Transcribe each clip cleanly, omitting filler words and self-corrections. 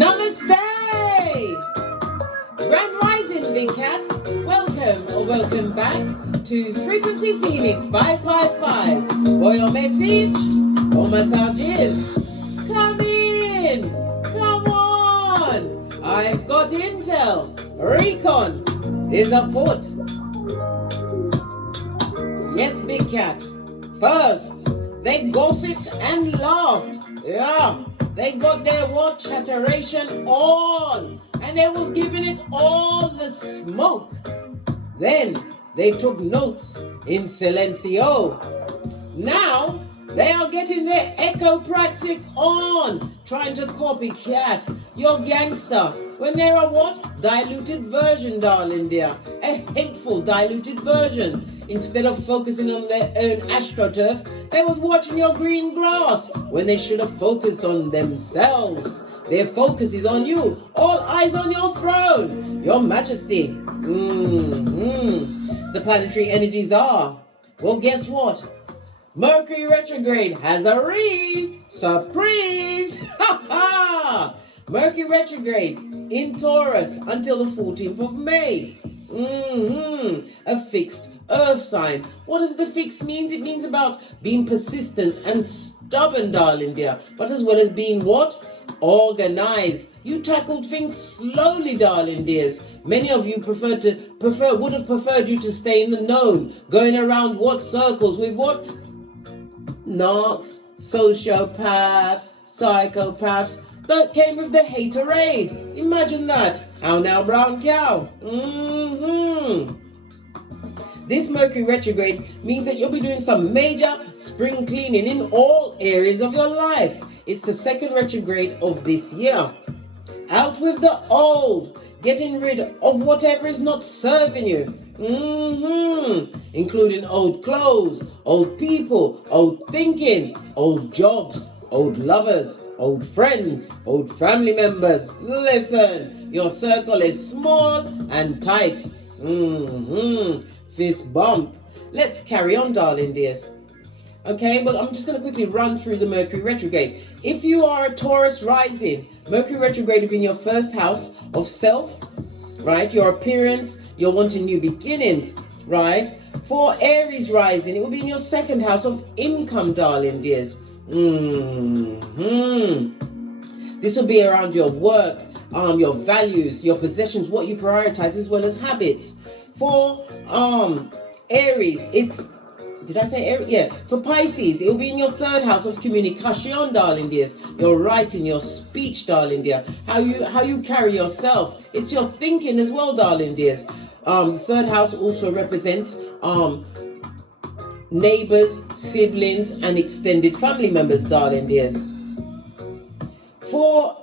Namaste! Grand Rising, Big Cat. Welcome or welcome back to Frequency Phoenix 555. For your message or massages, come in. Come on. I've got intel. Recon is afoot. Yes, Big Cat. First, they gossiped and laughed. Yeah. They got their what chatteration on, and they was giving it all the smoke. Then they took notes in silencio. Now they are getting their echopraxic on, trying to copycat your gangster when they're a what? Diluted version, darling dear. A hateful diluted version. Instead of focusing on their own astroturf, they was watching your green grass when they should have focused on themselves. Their focus is on you. All eyes on your throne, your majesty. The planetary energies are. Well, guess what? Mercury retrograde has arrived. Surprise! Ha ha! Mercury retrograde in Taurus until the 14th of May. A fixed earth sign. What does the fix mean? It means about being persistent and stubborn, darling dear, but as well as being what? Organized. You tackled things slowly, darling dears. Many of you would have preferred you to stay in the known, going around what circles with what? Narcs, sociopaths, psychopaths that came with the haterade. Imagine that. How now, brown cow? This Mercury retrograde means that you'll be doing some major spring cleaning in all areas of your life. It's the second retrograde of this year. Out with the old, getting rid of whatever is not serving you. Including old clothes, old people, old thinking, old jobs, old lovers, old friends, old family members. Listen, your circle is small and tight. Fist bump. Let's carry on, darling dears. Okay, but I'm just going to quickly run through the Mercury retrograde. If you are a Taurus rising, Mercury retrograde will be in your first house of self, right? Your appearance, you're wanting new beginnings, right? For Aries rising, it will be in your second house of income, darling dears. This will be around your work, your values, your possessions, what you prioritize, as well as habits. For Aries, it's, did I say Aries? Yeah. For Pisces, it will be in your third house of communication, darling dears. Your writing, your speech, darling dear. How you carry yourself. It's your thinking as well, darling dears. Third house also represents neighbors, siblings, and extended family members, darling dears. For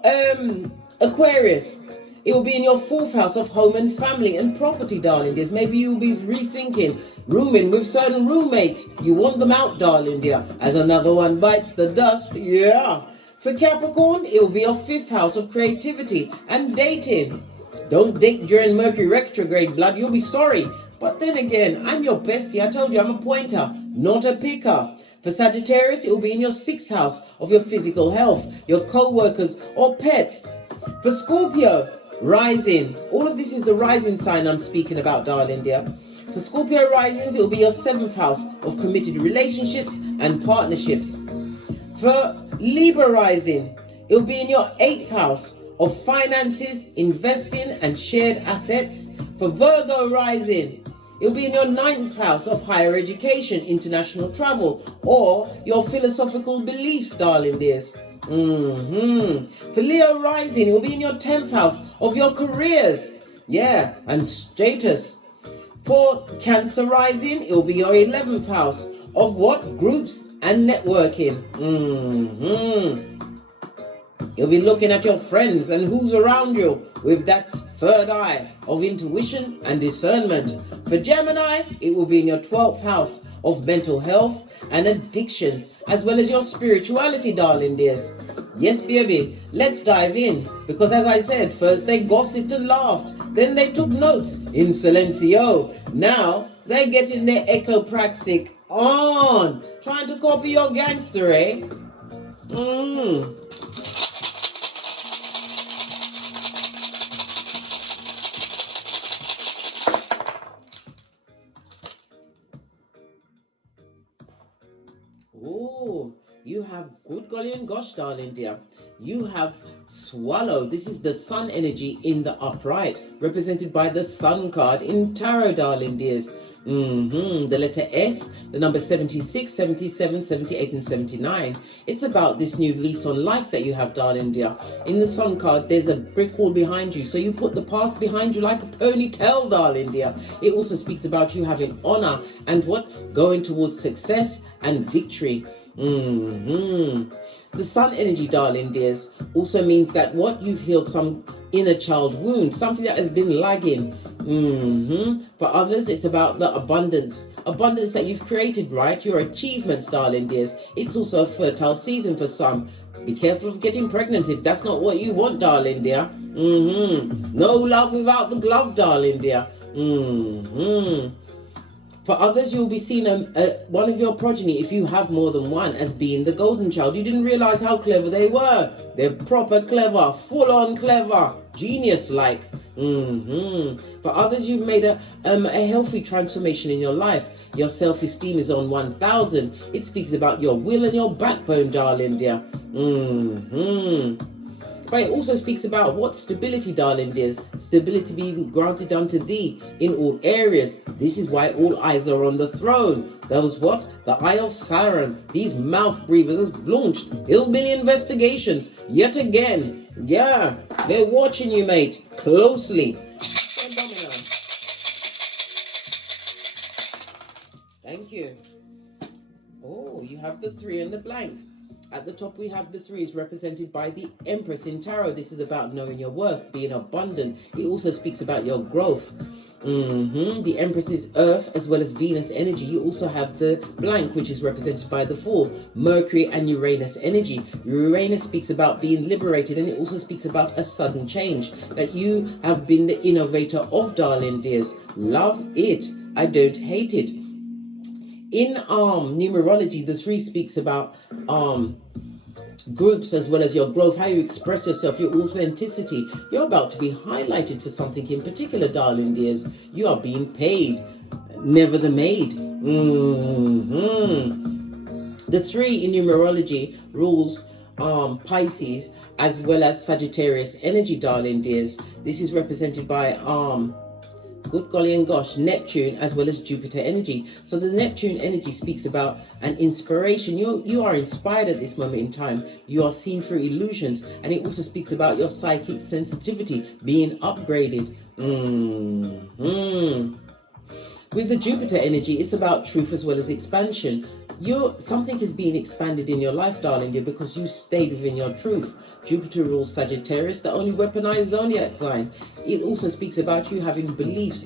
Aquarius, it will be in your fourth house of home and family and property, darling dears. Maybe you'll be rethinking rooming with certain roommates. You want them out, darling dear, as another one bites the dust. Yeah. For Capricorn, it will be your fifth house of creativity and dating. Don't date during Mercury retrograde, blood. You'll be sorry. But then again, I'm your bestie. I told you I'm a pointer, not a picker. For Sagittarius, it will be in your sixth house of your physical health, your co-workers or pets. For Scorpio rising, all of this is the rising sign I'm speaking about, darling dear. For Scorpio risings, it will be your seventh house of committed relationships and partnerships. For Libra rising, it will be in your eighth house of finances, investing and shared assets. For Virgo rising, it will be in your ninth house of higher education, international travel, or your philosophical beliefs, darling dears. For Leo rising, it will be in your 10th house of your careers, and status. For Cancer rising, it will be your 11th house of what? Groups and networking. You'll be looking at your friends and who's around you with that third eye of intuition and discernment. For Gemini, it will be in your 12th house of mental health and addictions, as well as your spirituality, darling dears. Yes, baby, let's dive in. Because as I said, first they gossiped and laughed. Then they took notes in silencio. Now they're getting their echopraxic on. Trying to copy your gangster, eh? You have good golly and gosh, darling dear. You have swallow. This is the sun energy in the upright, represented by the sun card in tarot, darling dears. The letter S, the number 76, 77, 78, and 79. It's about this new lease on life that you have, darling dear. In the sun card, there's a brick wall behind you. So you put the past behind you like a ponytail, darling dear. It also speaks about you having honor and what? Going towards success and victory. The sun energy, darling dears, also means that what you've healed some inner child wound, something that has been lagging. For others, it's about the abundance that you've created, right? Your achievements, darling dears. It's also a fertile season for some. Be careful of getting pregnant if that's not what you want, darling dear. No love without the glove, darling dear. For others, you'll be seen one of your progeny, if you have more than one, as being the golden child. You didn't realize how clever they were. They're proper clever, full-on clever, genius-like. For others, you've made a healthy transformation in your life. Your self-esteem is on 1,000. It speaks about your will and your backbone, darling dear. But it also speaks about what stability, darling dears. Stability being granted unto thee in all areas. This is why all eyes are on the throne. Those what? The Eye of Sauron. These mouth breathers have launched hillbilly investigations yet again. Yeah, they're watching you, mate, closely. Thank you. Oh, you have the 3 and the blank. At the top, we have the 3s represented by the Empress in Tarot. This is about knowing your worth, being abundant. It also speaks about your growth. The Empress is Earth as well as Venus energy. You also have the blank, which is represented by the 4, Mercury and Uranus energy. Uranus speaks about being liberated, and it also speaks about a sudden change that you have been the innovator of, darling dears. Love it. I don't hate it. In numerology, the 3 speaks about groups as well as your growth, how you express yourself, your authenticity. You're about to be highlighted for something in particular, darling dears. You are being paid, never the maid. The 3 in numerology rules Pisces as well as Sagittarius energy, darling dears. This is represented by good golly and gosh, Neptune as well as Jupiter energy. So the Neptune energy speaks about an inspiration. You are inspired at this moment in time. You are seen through illusions, and it also speaks about your psychic sensitivity being upgraded. With the Jupiter energy, it's about truth as well as expansion. Something is being expanded in your life, darling dear, because you stayed within your truth. Jupiter rules Sagittarius, the only weaponized zodiac sign. It also speaks about you having beliefs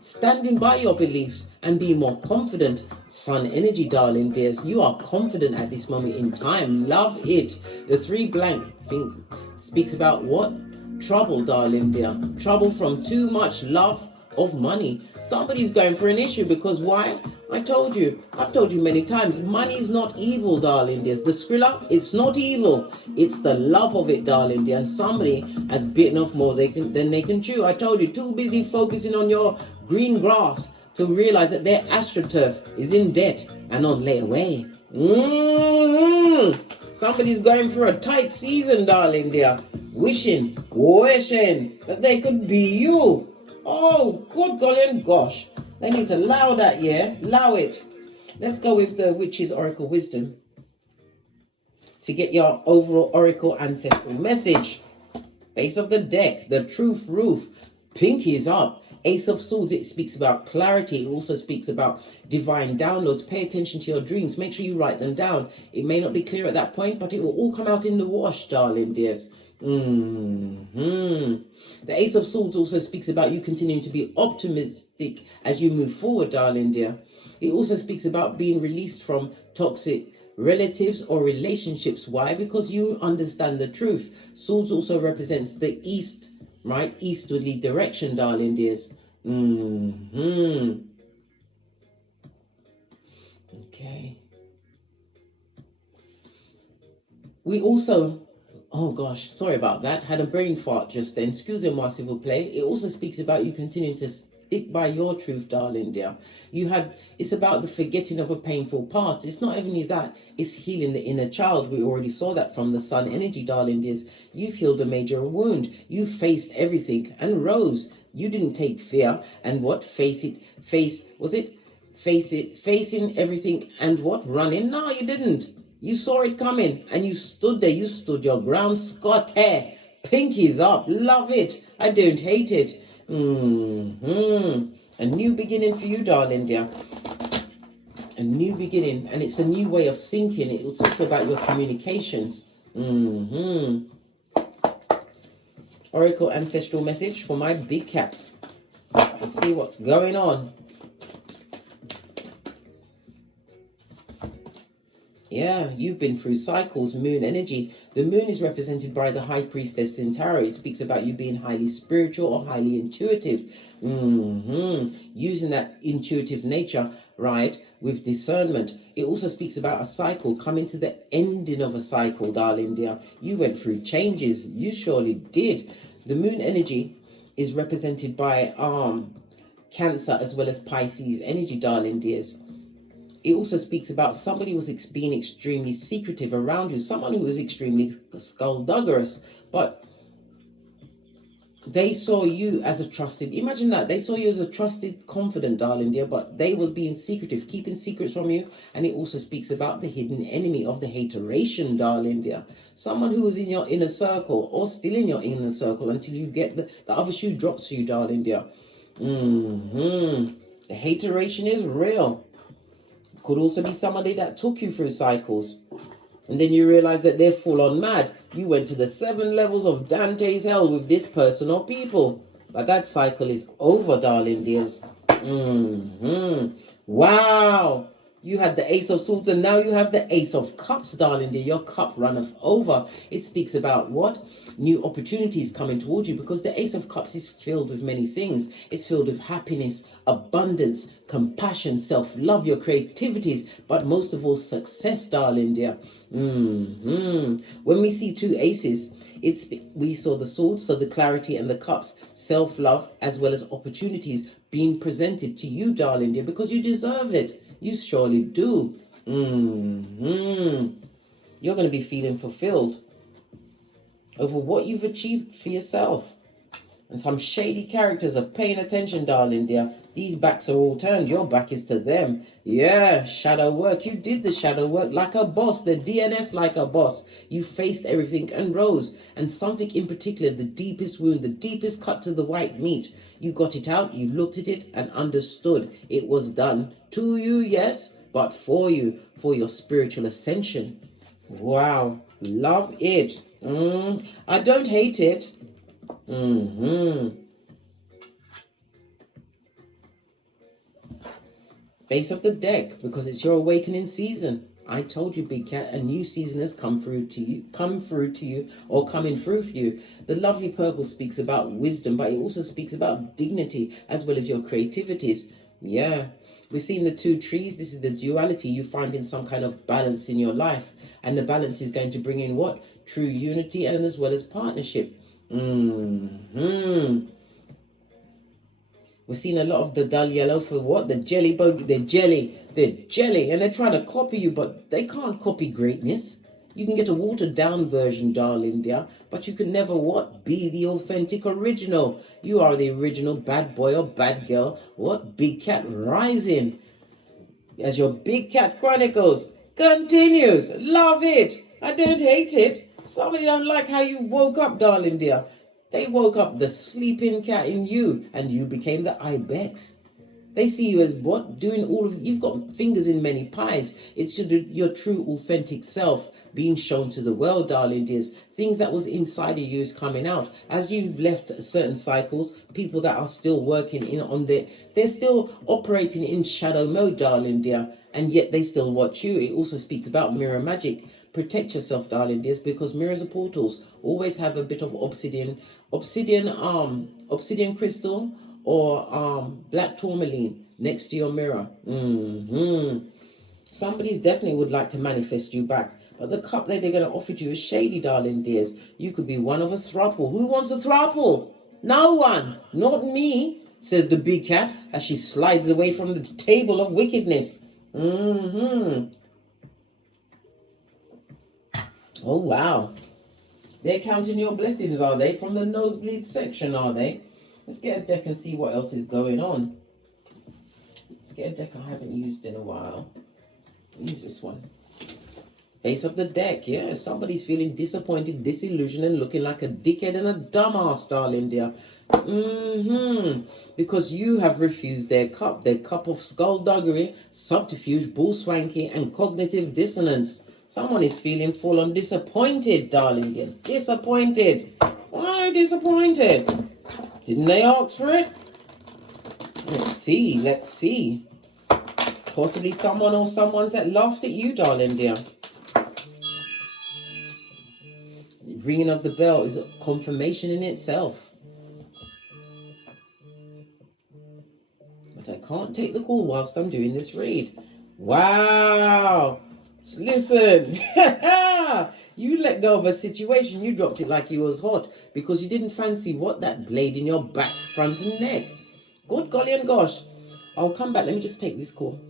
standing by your beliefs and being more confident. Sun energy, darling dears. You are confident at this moment in time. Love it. The 3 blank things speaks about what? Trouble, darling dear. Trouble from too much love of money. Somebody's going for an issue because why? I've told you many times, money is not evil, darling dears. The Skrilla, it's not evil. It's the love of it, darling dear. And somebody has bitten off more than they can chew. I told you, too busy focusing on your green grass to realize that their AstroTurf is in debt and on layaway. Somebody's going for a tight season, darling dear. Wishing that they could be you. Oh, good golly and gosh. They need to allow that, yeah? Allow it. Let's go with the Witch's Oracle Wisdom to get your overall Oracle Ancestral message. Base of the deck, the Truth Roof, Pinky is up. Ace of Swords, it speaks about clarity. It also speaks about divine downloads. Pay attention to your dreams. Make sure you write them down. It may not be clear at that point, but it will all come out in the wash, darling dears. The Ace of Swords also speaks about you continuing to be optimistic as you move forward, darling dear. It also speaks about being released from toxic relatives or relationships. Why? Because you understand the truth. Swords also represents the east, right? Eastwardly direction, darling dears. Okay. We also... oh gosh, sorry about that. Had a brain fart just then. Excusez-moi, s'il vous plaît. It also speaks about you continuing to stick by your truth, darling dear. It's about the forgetting of a painful past. It's not only that, it's healing the inner child. We already saw that from the sun energy, darling dears. You've healed a major wound. You faced everything and rose. You didn't take fear and facing everything and running? No, you didn't. You saw it coming and you stood there. You stood your ground. Scott hair, pinkies up. Love it. I don't hate it. A new beginning for you, darling dear. A new beginning, and it's a new way of thinking. It talks about your communications. Oracle ancestral message for my big cats. Let's see what's going on. Yeah, you've been through cycles, moon energy. The moon is represented by the High Priestess in Tarot. It speaks about you being highly spiritual or highly intuitive. Using that intuitive nature, right, with discernment. It also speaks about a cycle, coming to the ending of a cycle, darling dear. You went through changes. You surely did. The moon energy is represented by Cancer as well as Pisces energy, darling dears. It also speaks about somebody who was being extremely secretive around you, someone who was extremely skullduggerous, but they saw you as a trusted, imagine that, they saw you as a trusted, confident, darling dear, but they was being secretive, keeping secrets from you. And it also speaks about the hidden enemy of the hateration, darling dear. Someone who was in your inner circle or still in your inner circle until you get the other shoe drops for you, darling dear. The hateration is real. Could also be somebody that took you through cycles. And then you realize that they're full on mad. You went to the 7 levels of Dante's hell with this person or people. But that cycle is over, darling dears. Wow. You had the Ace of Swords and now you have the Ace of Cups, darling dear. Your cup runneth over. It speaks about what? New opportunities coming towards you, because the Ace of Cups is filled with many things. It's filled with happiness, abundance, compassion, self-love, your creativities, but most of all, success, darling dear. When we see 2 aces, we saw the swords, so the clarity, and the cups, self-love, as well as opportunities being presented to you, darling dear, because you deserve it. You surely do. You're going to be feeling fulfilled over what you've achieved for yourself. And some shady characters are paying attention, darling dear. These backs are all turned. Your back is to them. Yeah, shadow work. You did the shadow work like a boss. The DNS like a boss. You faced everything and rose. And something in particular, the deepest wound, the deepest cut to the white meat. You got it out, you looked at it and understood. It was done to you, yes, but for you, for your spiritual ascension. Wow, love it. I don't hate it. Base of the deck, because it's your awakening season. I told you, big cat, a new season has come through to you, or coming through for you. The lovely purple speaks about wisdom, but it also speaks about dignity as well as your creativities. Yeah, we're seeing the 2 trees. This is the duality. You find in some kind of balance in your life, and the balance is going to bring in what? True unity and as well as partnership. We're seeing a lot of the dull yellow for what? The jelly bug, the jelly. And they're trying to copy you, but they can't copy greatness. You can get a watered down version, darling dear, but you can never what? Be the authentic original. You are the original bad boy or bad girl. What? Big cat rising. As your big cat chronicles continues. Love it. I don't hate it. Somebody don't like how you woke up, darling dear. They woke up the sleeping cat in you, and you became the IBEX. They see you as what? Doing all of, you've got fingers in many pies. It's your true authentic self being shown to the world, darling dears. Things that was inside of you is coming out. As you've left certain cycles, people that are still working they're still operating in shadow mode, darling dear. And yet they still watch you. It also speaks about mirror magic. Protect yourself, darling dears, because mirrors are portals. Always have a bit of obsidian crystal or black tourmaline next to your mirror. Somebody definitely would like to manifest you back, but the cup that they're going to offer to you is shady, darling dears. You could be one of a throuple. Who wants a throuple? No one. Not me. says the big cat as she slides away from the table of wickedness. Oh, wow. They're counting your blessings, are they? From the nosebleed section, are they? Let's get a deck and see what else is going on. Let's get a deck I haven't used in a while. Use this one. Base of the deck, yeah. Somebody's feeling disappointed, disillusioned, and looking like a dickhead and a dumbass, darling dear. Because you have refused their cup of skullduggery, subterfuge, bull swanky, and cognitive dissonance. Someone is feeling full on disappointed, darling dear. Disappointed. Why are they disappointed? Didn't they ask for it? Let's see. Possibly someone or someone's that laughed at you, darling dear. Ringing of the bell is a confirmation in itself. But I can't take the call whilst I'm doing this read. Wow. Listen. You let go of a situation. You dropped it like it was hot because you didn't fancy what? That blade in your back, front and neck. Good golly and gosh. I'll come back. Let me just take this call.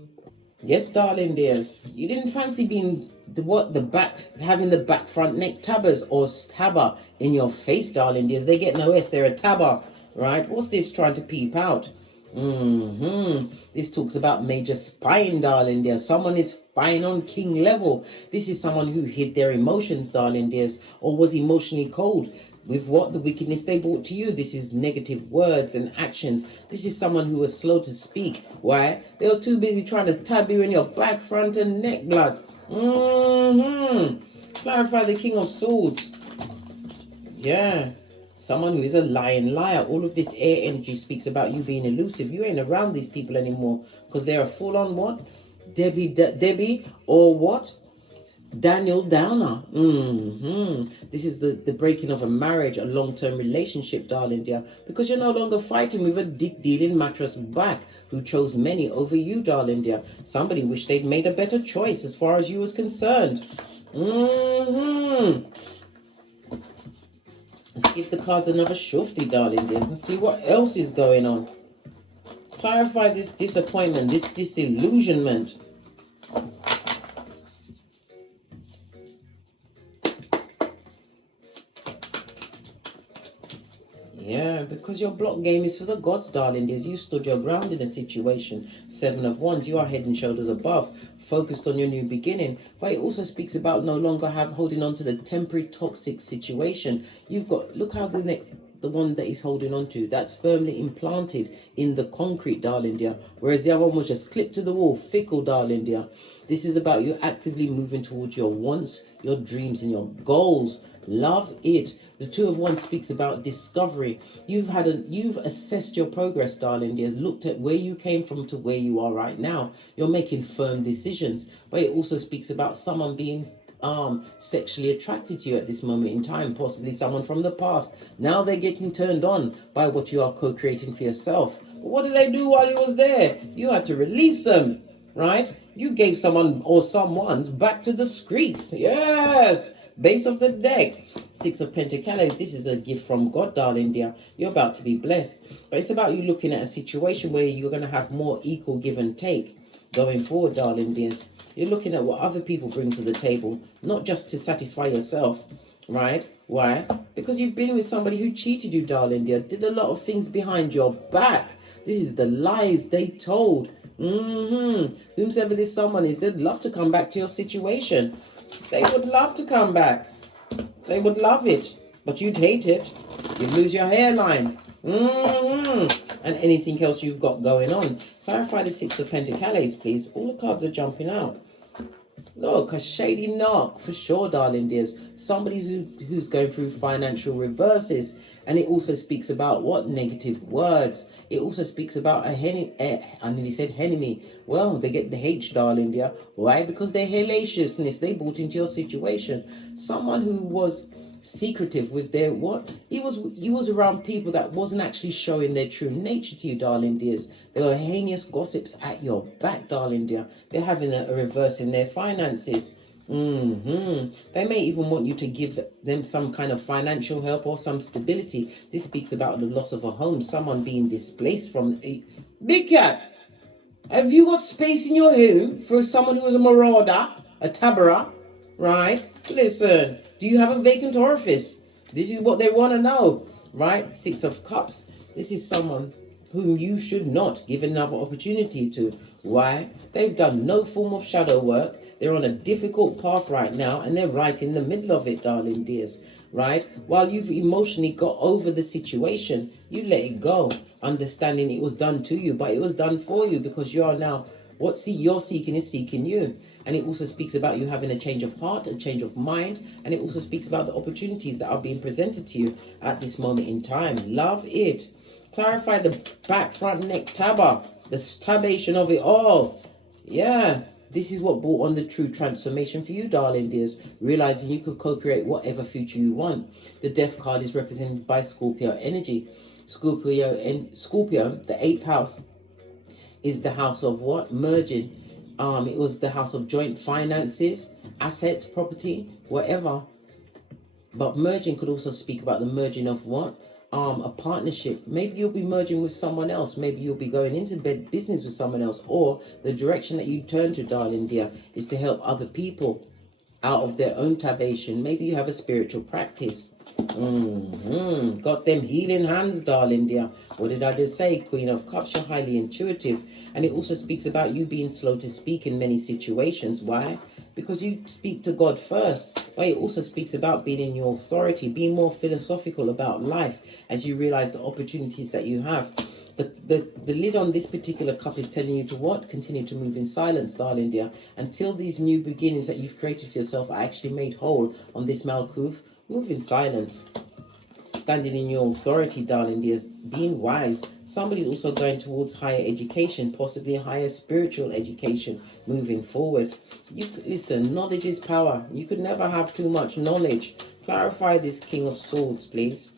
Yes, darling dears. You didn't fancy being having the back front neck tabbers or stabber in your face, darling dears. They get no S, they're a tabber, right? What's this trying to peep out? This talks about major spying, darling dears. Someone is spying on king level. This is someone who hid their emotions, darling dears, or was emotionally cold. With what? The wickedness they brought to you. This is negative words and actions. This is someone who was slow to speak. Why? They were too busy trying to tab you in your back, front and neck, blood. Clarify the King of Swords. Yeah. Someone who is a lying liar. All of this air energy speaks about you being elusive. You ain't around these people anymore because they're a full-on what? Debbie or what? Daniel Downer. This is the breaking of a marriage, a long-term relationship, darling dear, because you're no longer fighting with a dick-dealing mattress back who chose many over you, darling dear. Somebody wished they'd made a better choice as far as you was concerned. Let's give the cards another shufty, darling dears, and see what else is going on. Clarify this disappointment, this disillusionment. Yeah, because your block game is for the gods, darling dears. You stood your ground in a situation. 7 of Wands, you are head and shoulders above, focused on your new beginning. But it also speaks about no longer holding on to the temporary toxic situation. You've got, look how the one that he's holding on to, that's firmly implanted in the concrete, darling dear. Whereas the other one was just clipped to the wall, fickle, darling dear. This is about you actively moving towards your wants, your dreams and your goals. Love it. The 2 of Wands speaks about discovery. You've assessed your progress, darling dear. Looked at where you came from to where you are right now. You're making firm decisions. But it also speaks about someone being sexually attracted to you at this moment in time, possibly someone from the past. Now they're getting turned on by what you are co-creating for yourself. But what did they do while you was there? You had to release them, right? You gave someone or someone's back to the streets. Yes. Base of the deck, 6 of Pentacles. This is a gift from God, darling dear. You're about to be blessed. But it's about you looking at a situation where you're going to have more equal give and take going forward, darling dears. You're looking at what other people bring to the table, not just to satisfy yourself, right? Why? Because you've been with somebody who cheated you, darling dear, did a lot of things behind your back. This is the lies they told. Whomsoever this someone is, they'd love to come back to your situation. They would love to come back. They would love it. But you'd hate it. You'd lose your hairline. And anything else you've got going on. Clarify the 6 of Pentacles, please. All the cards are jumping out. Look, a shady knock for sure, darling dears. Somebody who's going through financial reverses. And it also speaks about what? Negative words. It also speaks about I nearly said enemy. Well, they get the H, darling dear. Why? Because their hellaciousness they brought into your situation. Someone who was secretive with their what? He was around people that wasn't actually showing their true nature to you, darling dears. They were heinous gossips at your back, darling dear. They're having a reverse in their finances. They may even want you to give them some kind of financial help or some stability. This speaks about the loss of a home, someone being displaced from a big cat. Have you got space in your home for someone who is a marauder, a tabara, right? Listen, do you have a vacant orifice? This is what they want to know, right? 6 of Cups. This is someone whom you should not give another opportunity to. Why? They've done no form of shadow work. They're on a difficult path right now, and they're right in the middle of it, darling dears, right? While you've emotionally got over the situation, you let it go, understanding it was done to you, but it was done for you, because you are now, what you're seeking is seeking you. And it also speaks about you having a change of heart, a change of mind, and it also speaks about the opportunities that are being presented to you at this moment in time. Love it. Clarify the back, front, neck, tabba, the stabation of it all. Yeah. This is what brought on the true transformation for you, darling dears, realizing you could co-create whatever future you want. The Death card is represented by Scorpio energy. Scorpio, the 8th house, is the house of what? Merging. It was the house of joint finances, assets, property, whatever. But merging could also speak about the merging of what? A partnership. Maybe you'll be merging with someone else. Maybe you'll be going into business with someone else. Or the direction that you turn to, darling dear, is to help other people out of their own tabation. Maybe you have a spiritual practice. Got them healing hands, darling dear. What did I just say? Queen of Cups, you're highly intuitive. And it also speaks about you being slow to speak in many situations. Why? Because you speak to God first. But it also speaks about being in your authority, being more philosophical about life as you realize the opportunities that you have. The lid on this particular cup is telling you to what? Continue to move in silence, darling dear, until these new beginnings that you've created for yourself are actually made whole on this Malkuth. Move in silence. Standing in your authority, darling dears, being wise. Somebody also going towards higher education, possibly a higher spiritual education, moving forward. Listen, knowledge is power. You could never have too much knowledge. Clarify this King of Swords, please.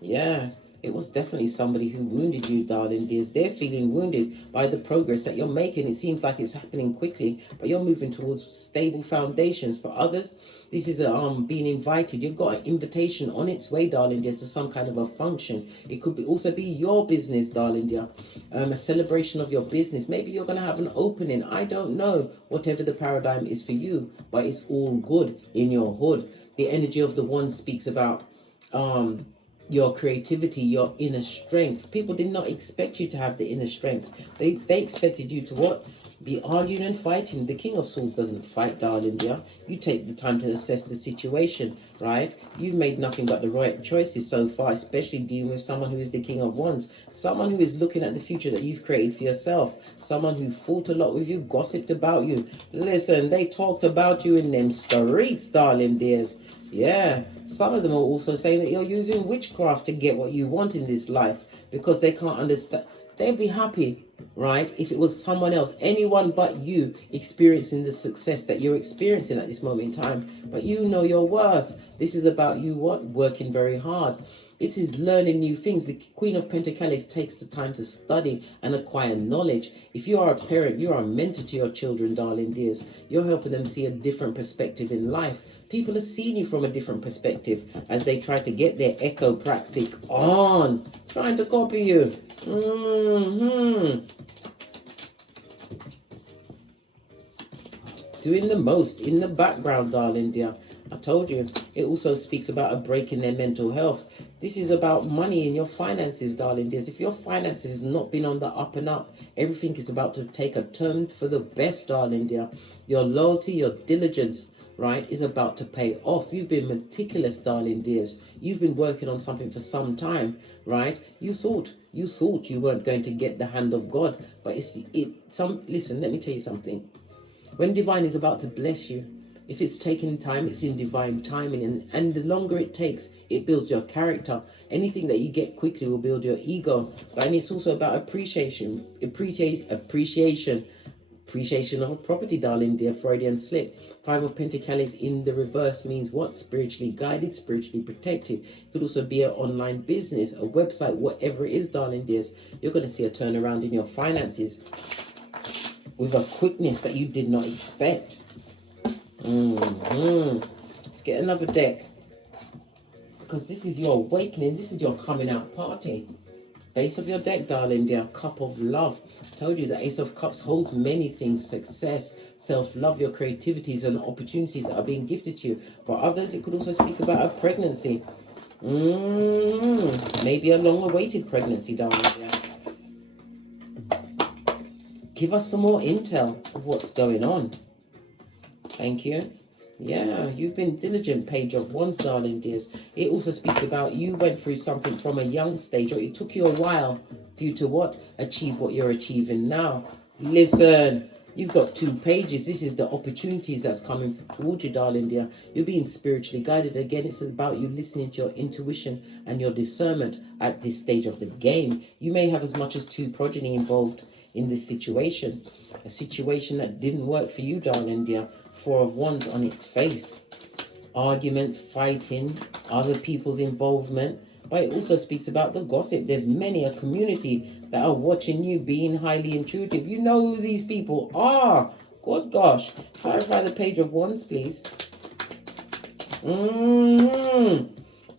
Yeah, it was definitely somebody who wounded you, darling dears. They're feeling wounded by the progress that you're making. It seems like it's happening quickly, but you're moving towards stable foundations. For others, this is being invited. You've got an invitation on its way, darling dear, to some kind of a function. It could also be your business, darling dear. A celebration of your business. Maybe you're going to have an opening. I don't know. Whatever the paradigm is for you, but it's all good in your hood. The energy of the one speaks about your creativity, your inner strength. People did not expect you to have the inner strength. They expected you to what? Be arguing and fighting. The King of Swords doesn't fight, darling dear. You take the time to assess the situation, right? You've made nothing but the right choices so far, especially dealing with someone who is the King of Wands. Someone who is looking at the future that you've created for yourself. Someone who fought a lot with you, gossiped about you. Listen, they talked about you in them streets, darling dears. Yeah, some of them are also saying that you're using witchcraft to get what you want in this life, because they can't understand. They'd be happy, right, if it was someone else, anyone but you, experiencing the success that you're experiencing at this moment in time. But you know your worth. This is about you what? Working very hard. It is learning new things. The Queen of Pentacles takes the time to study and acquire knowledge. If you are a parent, you are a mentor to your children, darling dears. You're helping them see a different perspective in life. People are seeing you from a different perspective as they try to get their echo-praxic on, trying to copy you. Doing the most in the background, darling dear. I told you. It also speaks about a break in their mental health. This is about money and your finances, darling dears. If your finances have not been on the up and up, everything is about to take a turn for the best, darling dear. Your loyalty, your diligence, right, is about to pay off. You've been meticulous, darling dears. You've been working on something for some time, right? You thought you weren't going to get the hand of God, but listen, let me tell you something. When divine is about to bless you, if it's taking time, it's in divine timing, and the longer it takes, it builds your character. Anything that you get quickly will build your ego. And it's also about appreciation of a property, darling dear. Freudian slip. 5 of Pentacles in the reverse means what? Spiritually guided, spiritually protected. It could also be an online business, a website, whatever it is, darling dears. You're going to see a turnaround in your finances with a quickness that you did not expect. Let's get another deck. Because this is your awakening. This is your coming out party. Base of your deck, darling dear. Cup of love. I told you the Ace of Cups holds many things. Success, self-love, your creativities and opportunities that are being gifted to you. For others, it could also speak about a pregnancy. Maybe a long-awaited pregnancy, darling dear. Give us some more intel of what's going on. Thank you. Yeah, you've been diligent, Page of Wands, darling dears. It also speaks about you went through something from a young stage, or it took you a while for you to what? Achieve what you're achieving now. Listen, you've got 2 pages. This is the opportunities that's coming towards you, darling dear. You're being spiritually guided. Again, it's about you listening to your intuition and your discernment at this stage of the game. You may have as much as 2 progeny involved in this situation. A situation that didn't work for you, darling dear. 4 of Wands on its face. Arguments, fighting, other people's involvement. But it also speaks about the gossip. There's many a community that are watching you being highly intuitive. You know who these people are. Good gosh. Clarify the Page of Wands, please.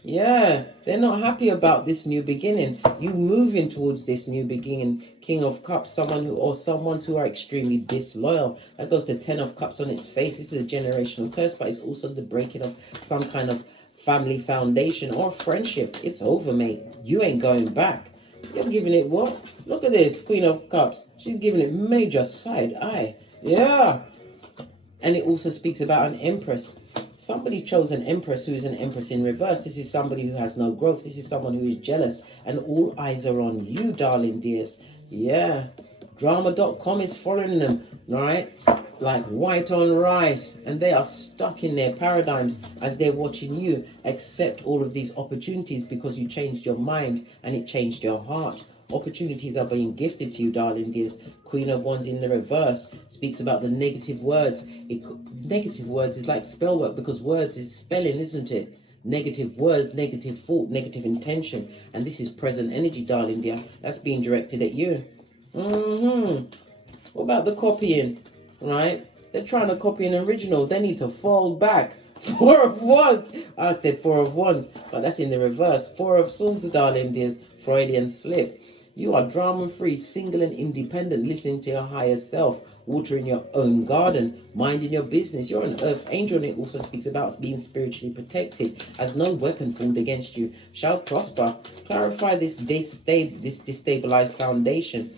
Yeah, they're not happy about this new beginning. You moving towards this new beginning. King of Cups, someone who are extremely disloyal. That goes to 10 of Cups on its face. This is a generational curse, but it's also the breaking of some kind of family foundation or friendship. It's over, mate. You ain't going back. You're giving it what? Look at this, Queen of Cups. She's giving it major side eye. Yeah. And it also speaks about an Empress. Somebody chose an Empress who is an Empress in reverse. This is somebody who has no growth. This is someone who is jealous. And all eyes are on you, darling dears. Yeah. Drama.com is following them, right? Like white on rice. And they are stuck in their paradigms as they're watching you accept all of these opportunities because you changed your mind and it changed your heart. Opportunities are being gifted to you, darling dears. Queen of Wands in the reverse speaks about the negative words. Negative words is like spell work because words is spelling, isn't it? Negative words, negative thought, negative intention. And this is present energy, darling dear. That's being directed at you. What about the copying, right? They're trying to copy an original. They need to fall back. 4 of Wands. I said 4 of Wands, but that's in the reverse. 4 of Swords, darling dears. Freudian slip. You are drama-free, single and independent, listening to your higher self, watering your own garden, minding your business. You're an earth angel, and it also speaks about being spiritually protected, as no weapon formed against you shall prosper. Clarify this destabilized foundation.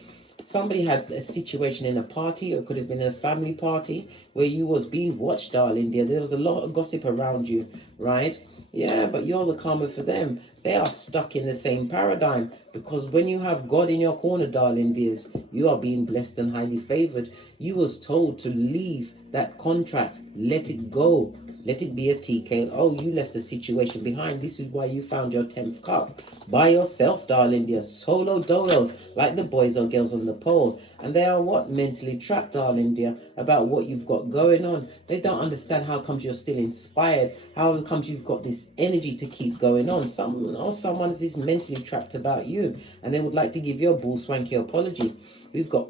Somebody had a situation in a party, or it could have been a family party, where you was being watched, darling dear. There was a lot of gossip around you, right? Yeah, but you're the karma for them. They are stuck in the same paradigm because when you have God in your corner, darling dears, you are being blessed and highly favored. You was told to leave that contract. Let it go. Let it be a TKO. You left the situation behind. This is why you found your 10th cup. By yourself, darling dear. Solo dolo, like the boys or girls on the pole. And they are what? Mentally trapped, darling dear, about what you've got going on. They don't understand how comes you're still inspired. How comes you've got this energy to keep going on. Someone is mentally trapped about you. And they would like to give you a bull swanky apology. We've got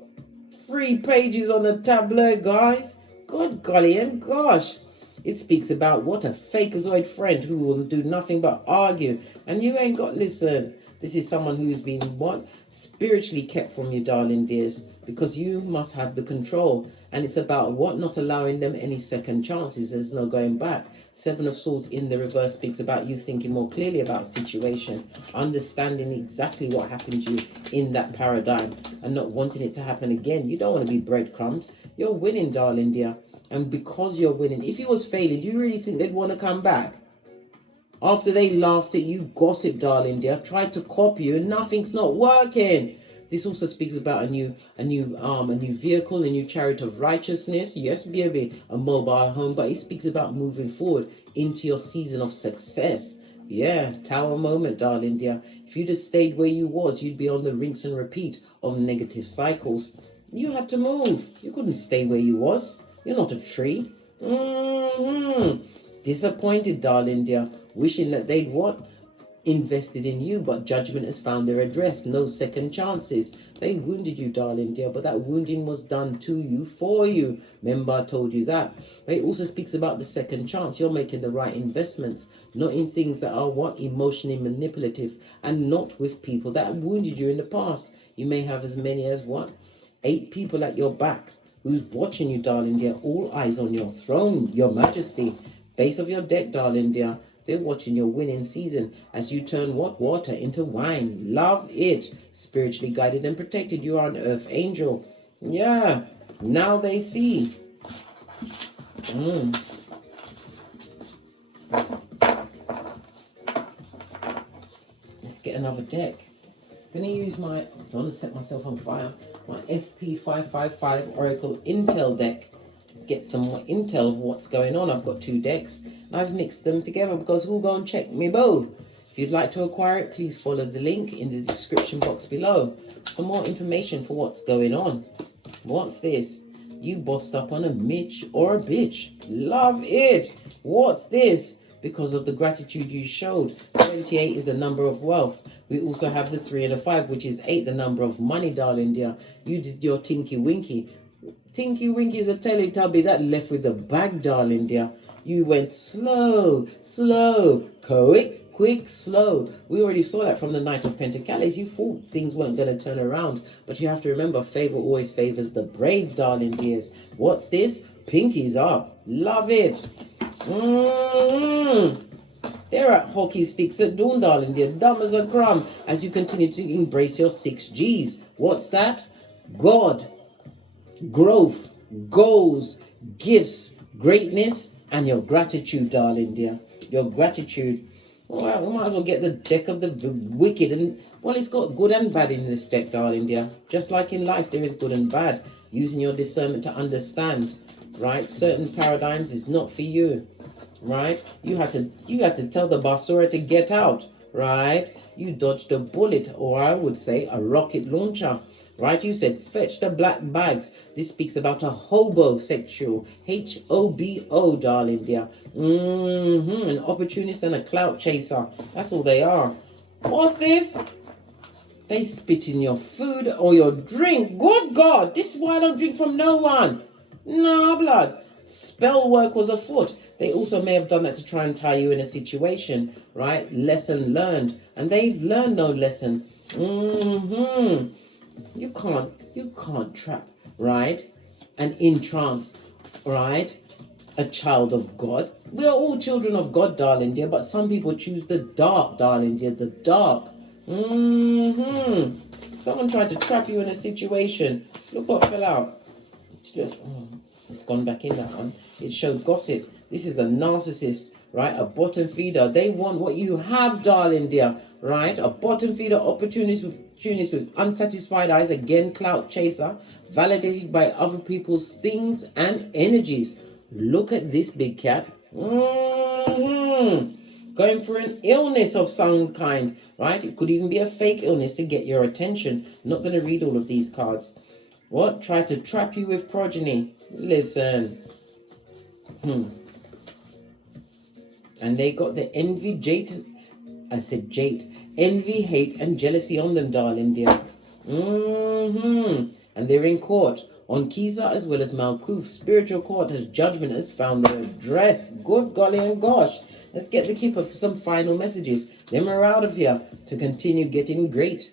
3 pages on the tablet, guys. Good golly and gosh. It speaks about what a fakeazoid friend who will do nothing but argue. And you ain't got, listen, this is someone who's been what? Spiritually kept from you, darling dears. Because you must have the control. And it's about what? Not allowing them any second chances. There's no going back. 7 of Swords in the reverse speaks about you thinking more clearly about the situation. Understanding exactly what happened to you in that paradigm. And not wanting it to happen again. You don't want to be breadcrumbs. You're winning, darling dear. And because you're winning, if you was failing, do you really think they'd want to come back? After they laughed at you, gossip, darling dear, tried to copy you, and nothing's not working. This also speaks about a new vehicle, a new chariot of righteousness. Yes, baby, a mobile home, but it speaks about moving forward into your season of success. Yeah, tower moment, darling dear. If you'd have stayed where you was, you'd be on the rinse and repeat of negative cycles. You had to move. You couldn't stay where you was. You're not a tree. Disappointed, darling dear. Wishing that they'd what? invested in you, but judgment has found their address. No second chances. They wounded you, darling dear, but that wounding was done to you, for you. Remember, I told you that. But it also speaks about the second chance. You're making the right investments, not in things that are what? Emotionally manipulative, and not with people that wounded you in the past. You may have as many as what? 8 people at your back who's watching you, darling dear. All eyes on your throne, your majesty. Base of your deck, darling dear. They're watching your winning season as you turn what? Water into wine. Love it. Spiritually guided and protected. You are an earth angel. Yeah. Now they see. Let's get another deck. I'm going to use my, I don't want to set myself on fire, my FP555 Oracle Intel deck. Get some more intel of what's going on. I've got 2 decks. I've mixed them together because who'll go and check me both. If you'd like to acquire it, please follow the link in the description box below. Some more information for what's going on. What's this? You bossed up on a Mitch or a bitch. Love it. What's this? Because of the gratitude you showed. 28 is the number of wealth. We also have the 3 and the 5, which is 8, the number of money, darling dear. You did your tinky winky. Tinky Winky is a Teletubby that left with the bag, darling dear. You went slow, slow, quick, slow. We already saw that from the Knight of Pentacles. You thought things weren't going to turn around. But you have to remember, favor always favors the brave, darling dears. What's this? Pinkies up. Love it. They're at hockey sticks at dawn, darling dear. Dumb as a crumb as you continue to embrace your 6 G's. What's that? God, growth, goals, gifts, greatness, and your gratitude, darling dear. Your gratitude. Well, we might as well get the deck of the wicked. And well, it's got good and bad in this deck, darling dear. Just like in life, there is good and bad. Using your discernment to understand, right? Certain paradigms is not for you, right? You have to tell the basura to get out, right? You dodged a bullet, or I would say a rocket launcher. Right, you said, fetch the black bags. This speaks about a hobosexual. H-O-B-O, darling dear. An opportunist and a clout chaser. That's all they are. What's this? They spit in your food or your drink. Good God, this is why I don't drink from no one. Nah, blood. Spell work was afoot. They also may have done that to try and tie you in a situation, right? Lesson learned. And they've learned no lesson. You can't trap, right? And entrance, right? A child of God. We are all children of God, darling dear, but some people choose the dark, darling dear, the dark. Someone tried to trap you in a situation. Look what fell out. It's gone back in, that one. It showed gossip. This is a narcissist, right? A bottom feeder. They want what you have, darling dear, right? A bottom feeder, opportunist with unsatisfied eyes. Again, clout chaser. Validated by other people's things and energies. Look at this big cat. Going for an illness of some kind, right? It could even be a fake illness to get your attention. Not going to read all of these cards. What? Try to trap you with progeny. Listen. And they got the envy, envy, hate, and jealousy on them, darling dear. And they're in court on Keitha as well as Malkuth. Spiritual court as judgment has found their address. Good golly and gosh. Let's get the keeper for some final messages. Then we're out of here to continue getting great.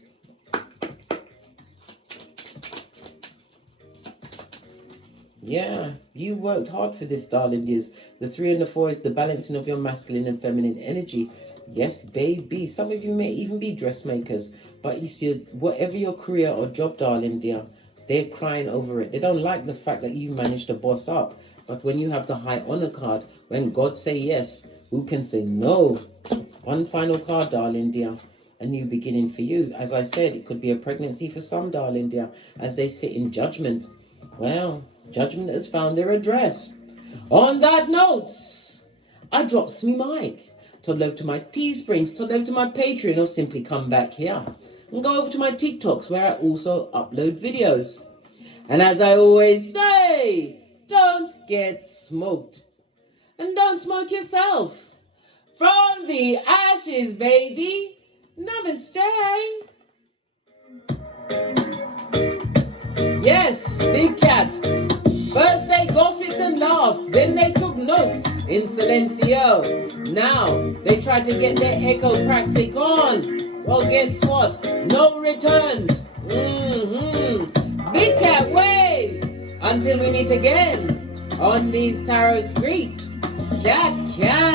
Yeah, you worked hard for this, darling dears. The 3 and the 4 is the balancing of your masculine and feminine energy. Yes, baby. Some of you may even be dressmakers. But you see, whatever your career or job, darling dear, they're crying over it. They don't like the fact that you managed to boss up. But when you have the high honor card, when God say yes, who can say no? One final card, darling dear. A new beginning for you. As I said, it could be a pregnancy for some, darling dear, as they sit in judgment. Well, judgment has found their address. On that note, I drops me mic. Toddle over to my Teesprings, toddle over to my Patreon, or simply come back here and go over to my TikToks where I also upload videos. And as I always say, don't get smoked. And don't smoke yourself. From the ashes, baby. Namaste. Yes, Big Cat. First they gossiped and laughed, then they took notes in silencio. Now they try to get their echo praxic on. Well, guess what? No returns. Big Cat wave. Until we meet again on these tarot streets. Cat, cat.